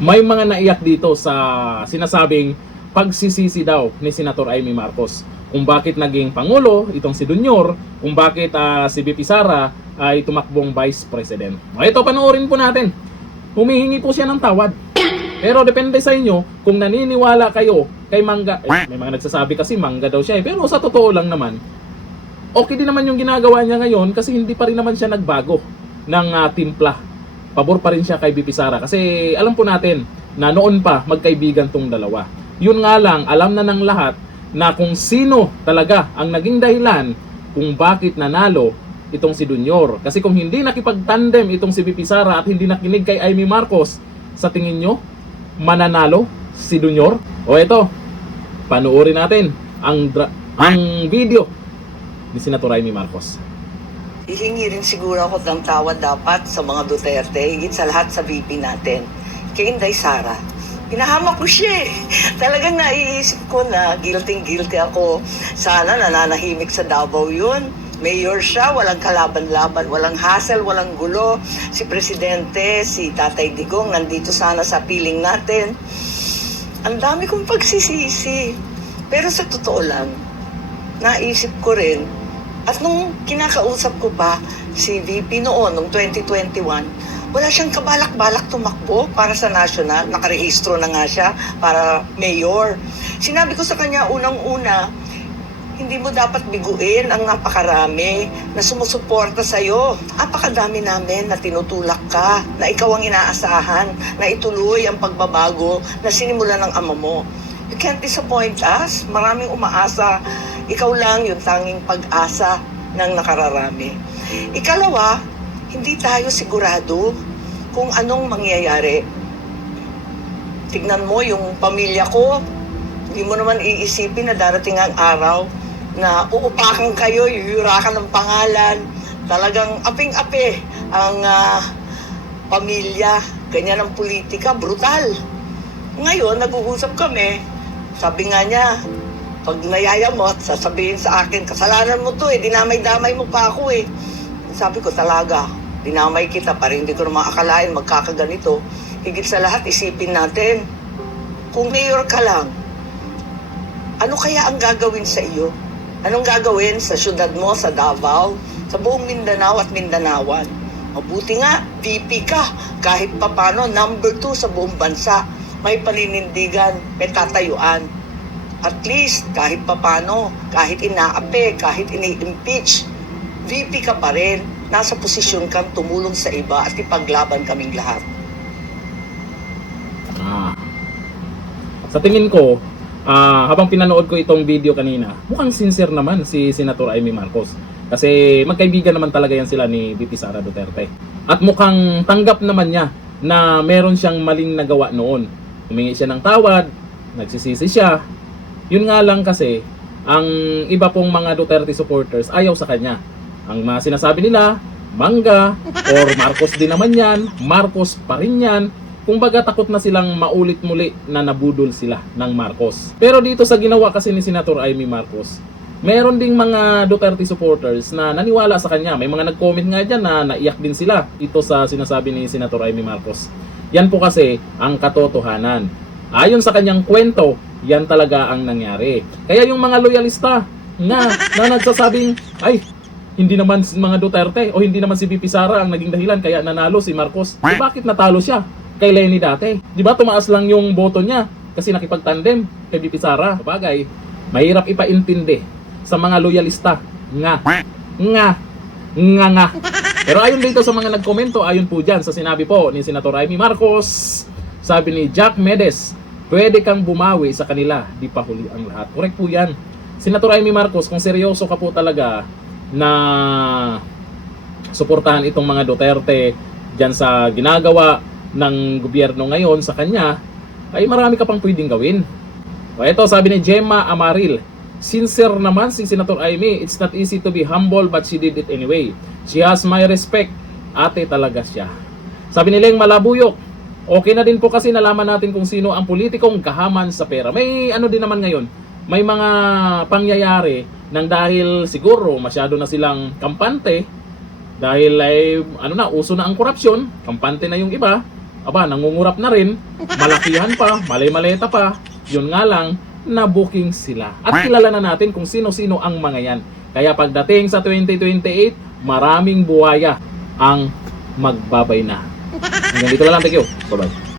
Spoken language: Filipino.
may mga naiyak dito sa sinasabing pagsisisi daw ni Senator Amy Marcos kung bakit naging Pangulo itong si Junior, kung bakit si VP Sara ay tumakbong Vice President. Ito, panoorin po natin. Humihingi po siya ng tawad. Pero depende sa inyo kung naniniwala kayo kay Mangga. May mga nagsasabi kasi Mangga daw siya pero sa totoo lang naman, okay din naman yung ginagawa niya ngayon kasi hindi pa rin naman siya nagbago ng timpla. Pabor pa rin siya kay VP Sara kasi alam po natin na noon pa magkaibigan tong dalawa. Yun nga lang, alam na ng lahat na kung sino talaga ang naging dahilan kung bakit nanalo itong si Junior. Kasi kung hindi nakipag-tandem itong si VP Sara at hindi nakinig kay Amy Marcos, sa tingin nyo, mananalo si Junior? O ito, panoorin natin ang video ni Senator Amy Marcos. Hihingi rin siguro ako ng tawad dapat sa mga Duterte, higit sa lahat sa VP natin. Kay Inday Sara. Pinahamak ko siya eh. Talagang naiisip ko na guilty ako. Sana nananahimik sa Davao yun. Mayor siya, walang kalaban-laban, walang hassle, walang gulo. Si Presidente, si Tatay Digong, nandito sana sa piling natin. Ang dami kong pagsisisi. Pero sa totoo lang, naisip ko rin, at nung kinakausap ko pa si VP noon, noong 2021, wala siyang kabalak-balak tumakbo para sa national. Nakarehistro na nga siya para mayor. Sinabi ko sa kanya unang-una, hindi mo dapat biguin ang napakarami na sumusuporta sa'yo. Napakadami namin na tinutulak ka, na ikaw ang inaasahan, na ituloy ang pagbabago na sinimula ng ama mo. You can't disappoint us. Maraming umaasa. Ikaw lang yung tanging pag-asa ng nakararami. Ikalawa, hindi tayo sigurado kung anong mangyayari. Tignan mo yung pamilya ko, hindi mo naman iisipin na darating ang araw na uupakan kayo, yuyurakan ng pangalan. Talagang aping-api ang pamilya. Ganyan ang politika, brutal. Ngayon, nag-uusap kami. Sabi nga niya, pag nayayamot, sasabihin sa akin, kasalanan mo to eh, dinamay-damay mo pa ako eh. Sabi ko talaga, dinamay kita para hindi ko naman akalain magkakaganito. Higit sa lahat, isipin natin, kung mayor ka lang, ano kaya ang gagawin sa iyo? Anong gagawin sa syudad mo, sa Davao, sa buong Mindanao at Mindanawan? Mabuti nga, VP ka, kahit papano, number 2 sa buong bansa. May paninindigan, may tatayuan. At least, kahit papano, kahit inaapi, kahit ini-impeach, VP ka pa rin, nasa posisyon kang tumulong sa iba at ipaglaban kaming lahat. Sa tingin ko, habang pinanood ko itong video kanina, mukhang sincere naman si Senator Amy Marcos. Kasi magkaibigan naman talaga yan sila ni VP Sara Duterte. At mukhang tanggap naman niya na meron siyang maling nagawa noon. Humingi siya ng tawad, nagsisisi siya. Yun nga lang kasi, ang iba pong mga Duterte supporters ayaw sa kanya. Ang mga sinasabi nila, Mangga or Marcos din naman yan, Marcos pa rin yan. Kumbaga takot na silang maulit muli na nabudol sila ng Marcos. Pero dito sa ginawa kasi ni Senator Amy Marcos, meron ding mga Duterte supporters na naniwala sa kanya. May mga nag-comment nga dyan na naiyak din sila ito sa sinasabi ni Senator Amy Marcos. Yan po kasi ang katotohanan. Ayon sa kanyang kwento, yan talaga ang nangyari. Kaya yung mga loyalista na nagsasabing, ay, hindi naman mga Duterte o hindi naman si VP Sara ang naging dahilan kaya nanalo si Marcos. Bakit natalo siya kay Leni dati? Di ba tumaas lang yung boto niya kasi nakipagtandem kay VP Sara? Bagay, mahirap ipaintindi sa mga loyalista nga. Pero ayon dito sa mga nagkomento, ayon po dyan sa sinabi po ni Senator Amy Marcos, sabi ni Jack Medes, pwede kang bumawi sa kanila, di pa huli ang lahat. Correct po yan. Senator Amy Marcos, kung seryoso ka po talaga na suportahan itong mga Duterte dyan sa ginagawa ng gobyerno ngayon sa kanya, ay marami ka pang pwedeng gawin. O ito, sabi ni Gemma Amaril, sincere naman si Senator Amy. It's not easy to be humble but she did it anyway. She has my respect. Ate talaga siya. Sabi ni Leng Malabuyok, okay na din po kasi nalaman natin kung sino ang politikong kahaman sa pera. May ano din naman ngayon, may mga pangyayari nang dahil siguro masyado na silang kampante, dahil ay ano na, uso na ang korupsyon, kampante na yung iba, aba, nangungurap na rin, malakihan pa, malay-maleta pa, yun nga lang, na-booking sila. At kilala na natin kung sino-sino ang mga yan. Kaya pagdating sa 2028, maraming buhaya ang magbabay na. Hanggang dito na lang, thank you. Bye-bye.